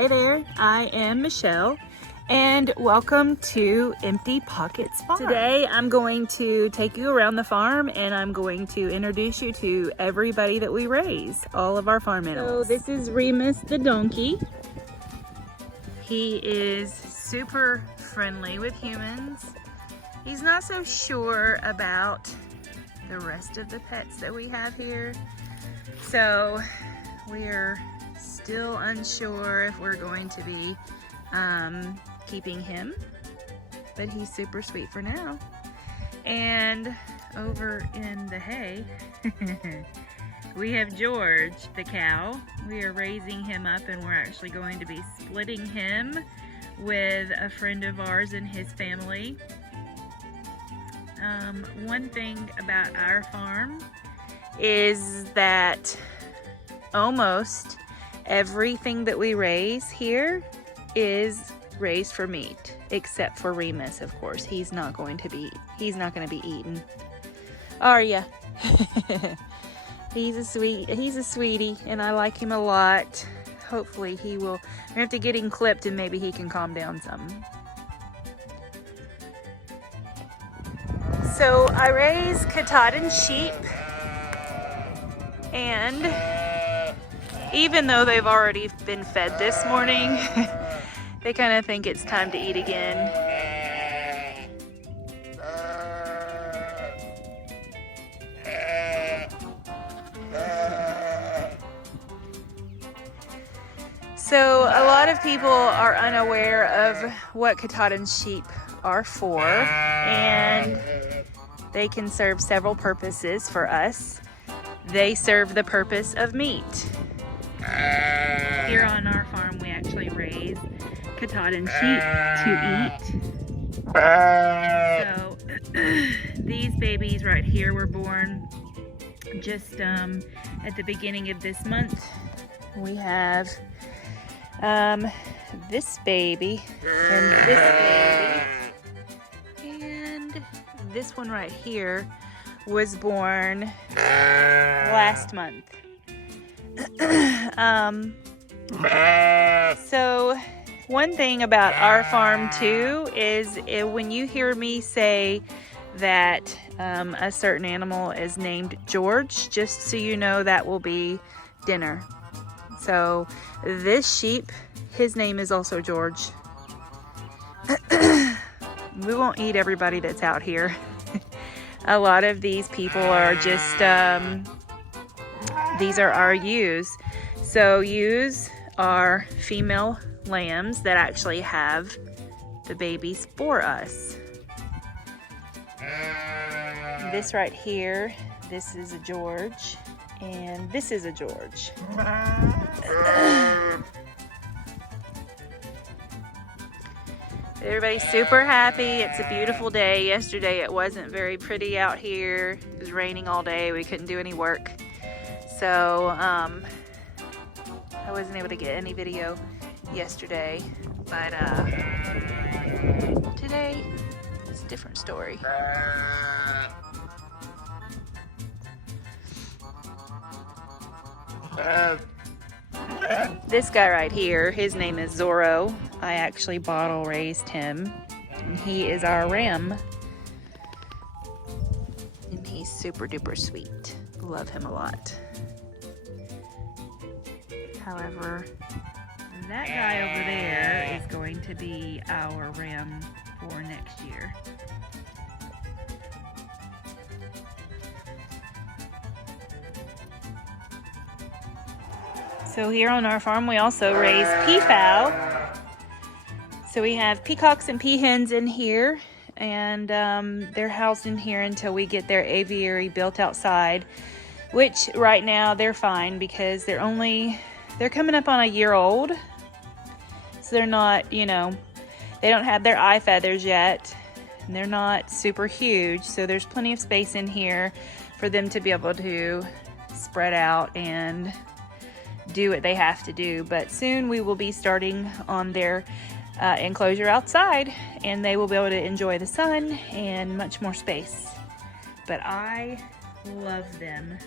Hey there, I am Michelle and welcome to Empty Pockets Farm. Today I'm going to take you around the farm and I'm going to introduce you to everybody that we raise, all of our farm animals. So this is Remus the donkey. He is super friendly with humans. He's not so sure about the rest of the pets that we have here. So we're still unsure if we're going to be keeping him, but he's super sweet for now. And over in the hay, we have George the cow. We are raising him up and we're actually going to be splitting him with a friend of ours and his family. One thing about our farm is that almost everything that we raise here is raised for meat, except for Remus, of course. He's not going to be eaten. Are ya? He's a sweetie, and I like him a lot. Hopefully he will. We have to get him clipped and maybe he can calm down some. So I raise Katahdin sheep, and even though they've already been fed this morning, they kind of think it's time to eat again. So a lot of people are unaware of what Katahdin sheep are for, and they can serve several purposes for us. They serve the purpose of meat. Here on our farm, we actually raise Katahdin sheep to eat. So these babies right here were born just at the beginning of this month. We have this baby and this baby, and this one right here was born last month. So one thing about our farm too is when you hear me say that a certain animal is named George, just so you know that will be dinner. So this sheep, his name is also George. We won't eat everybody that's out here. A lot of these people are just, these are our ewes. So ewes are female lambs that actually have the babies for us. This right here, this is a George, and this is a George. Everybody's super happy. It's a beautiful day. Yesterday it wasn't very pretty out here. It was raining all day. We couldn't do any work. So I wasn't able to get any video yesterday. But today it's a different story. This guy right here, his name is Zorro. I actually bottle raised him, and he is our ram. And he's super duper sweet. Love him a lot. However, that guy over there is going to be our ram for next year. So here on our farm, we also raise peafowl. So we have peacocks and peahens in here, and they're housed in here until we get their aviary built outside, which right now they're fine because they're coming up on a year old. So they're not, they don't have their eye feathers yet, and they're not super huge. So there's plenty of space in here for them to be able to spread out and do what they have to do. But soon we will be starting on their enclosure outside, and they will be able to enjoy the sun and much more space. But I love them.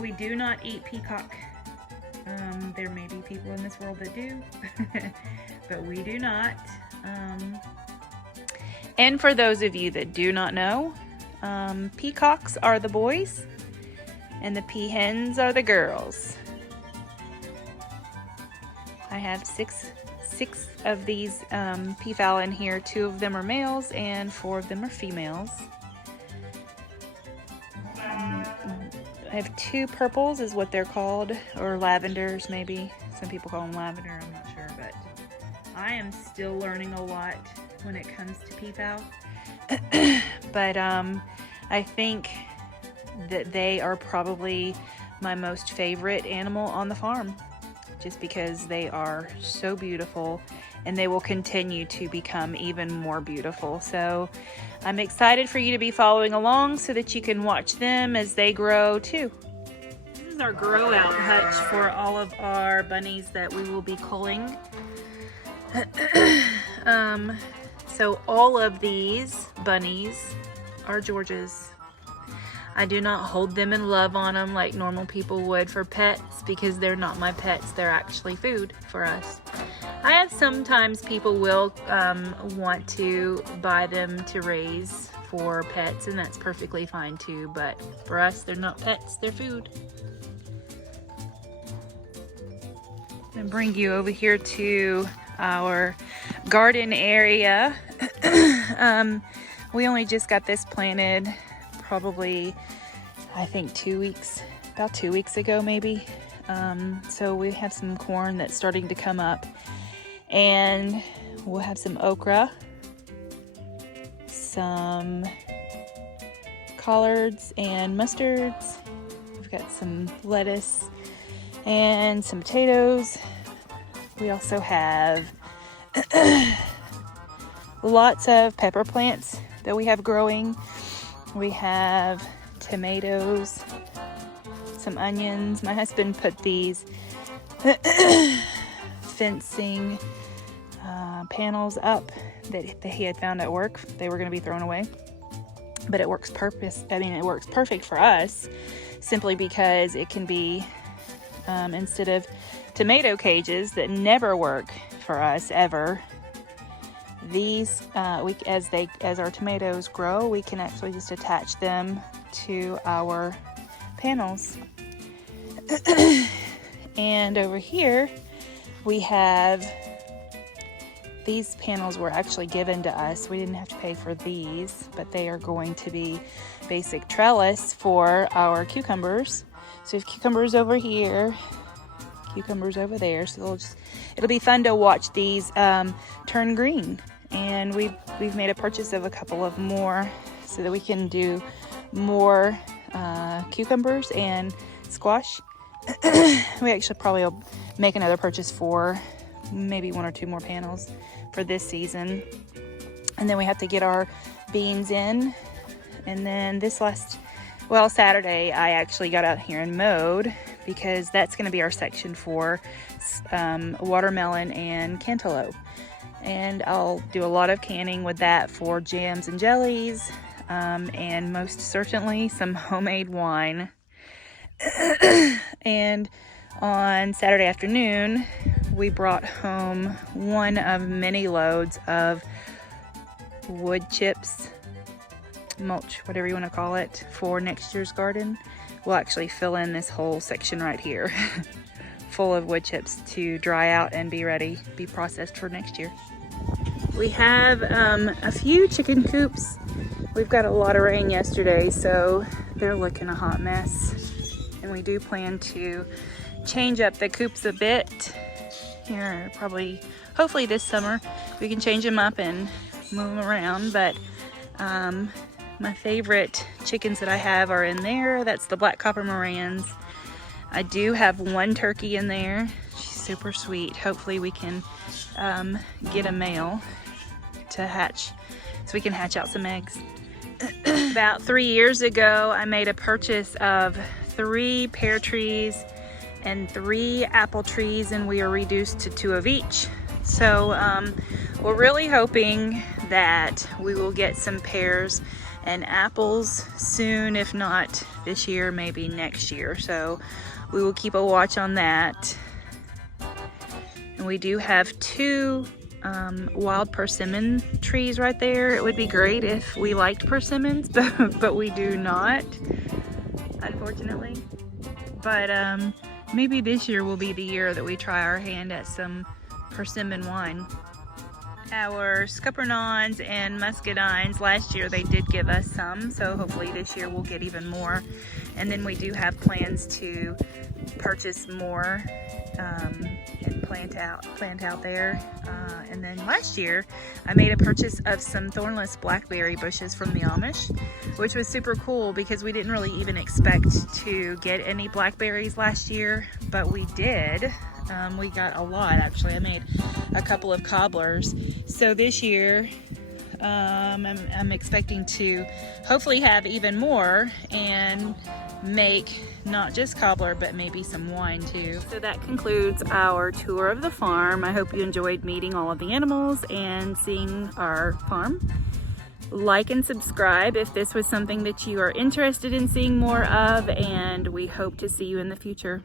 We do not eat peacock. There may be people people in this world that do, but we do not. And for those of you that do not know, peacocks are the boys and the peahens are the girls. I have six of these peafowl in here. 2 of them are males and 4 of them are females. I have 2 purples is what they're called, or lavenders maybe. Some people call them lavender, I'm not sure, but I am still learning a lot when it comes to peafowl. But I think that they are probably my most favorite animal on the farm, just because they are so beautiful and they will continue to become even more beautiful. So I'm excited for you to be following along so that you can watch them as they grow too. This is our grow out hutch for all of our bunnies that we will be culling. So all of these bunnies are George's. I do not hold them and love on them like normal people would for pets, because they're not my pets. They're actually food for us. I have sometimes people will want to buy them to raise for pets, and that's perfectly fine too, but for us, they're not pets, they're food. I'm gonna bring you over here to our garden area. We only just got this planted probably, I think about 2 weeks ago maybe. So we have some corn that's starting to come up, and we'll have some okra, some collards and mustards. We've got some lettuce and some potatoes. We also have lots of pepper plants that we have growing. We have tomatoes, some onions. My husband put these fencing panels up that he had found at work. They were going to be thrown away, but it works it works perfect for us, simply because it can be instead of tomato cages that never work for us ever. These, as our tomatoes grow, we can actually just attach them to our panels. And over here, we have, these panels were actually given to us. We didn't have to pay for these, but they are going to be basic trellis for our cucumbers. So we have cucumbers over here, cucumbers over there. So it'll be fun to watch these turn green. And we've made a purchase of a couple of more so that we can do more cucumbers and squash. We actually probably will make another purchase for maybe 1 or 2 more panels for this season. And then we have to get our beans in. And then Saturday, I actually got out here and mowed, because that's going to be our section for watermelon and cantaloupe. And I'll do a lot of canning with that for jams and jellies, and most certainly some homemade wine. And on Saturday afternoon, we brought home one of many loads of wood chips, mulch, whatever you want to call it, for next year's garden. We'll actually fill in this whole section right here full of wood chips to dry out and be processed for next year. We have a few chicken coops. We've got a lot of rain yesterday, so they're looking a hot mess. And we do plan to change up the coops a bit here, hopefully this summer. We can change them up and move them around, but my favorite chickens that I have are in there. That's the black copper Morans. I do have 1 turkey in there. She's super sweet. Hopefully we can get a male to hatch, so we can hatch out some eggs. About 3 years ago, I made a purchase of 3 pear trees and 3 apple trees, and we are reduced to 2 of each. So we're really hoping that we will get some pears and apples soon, if not this year, maybe next year. So we will keep a watch on that. And we do have 2 wild persimmon trees right there. It would be great if we liked persimmons, but we do not, unfortunately. But maybe this year will be the year that we try our hand at some persimmon wine. Our Scuppernons and Muscadines, last year they did give us some, so hopefully this year we'll get even more. And then we do have plans to purchase more and plant out there. And then last year I made a purchase of some thornless blackberry bushes from the Amish, which was super cool because we didn't really even expect to get any blackberries last year, but we did. We got a lot, actually. I made a couple of cobblers. So this year I'm expecting to hopefully have even more and make not just cobbler but maybe some wine too. So that concludes our tour of the farm. I hope you enjoyed meeting all of the animals and seeing our farm. Like and subscribe if this was something that you are interested in seeing more of, and we hope to see you in the future.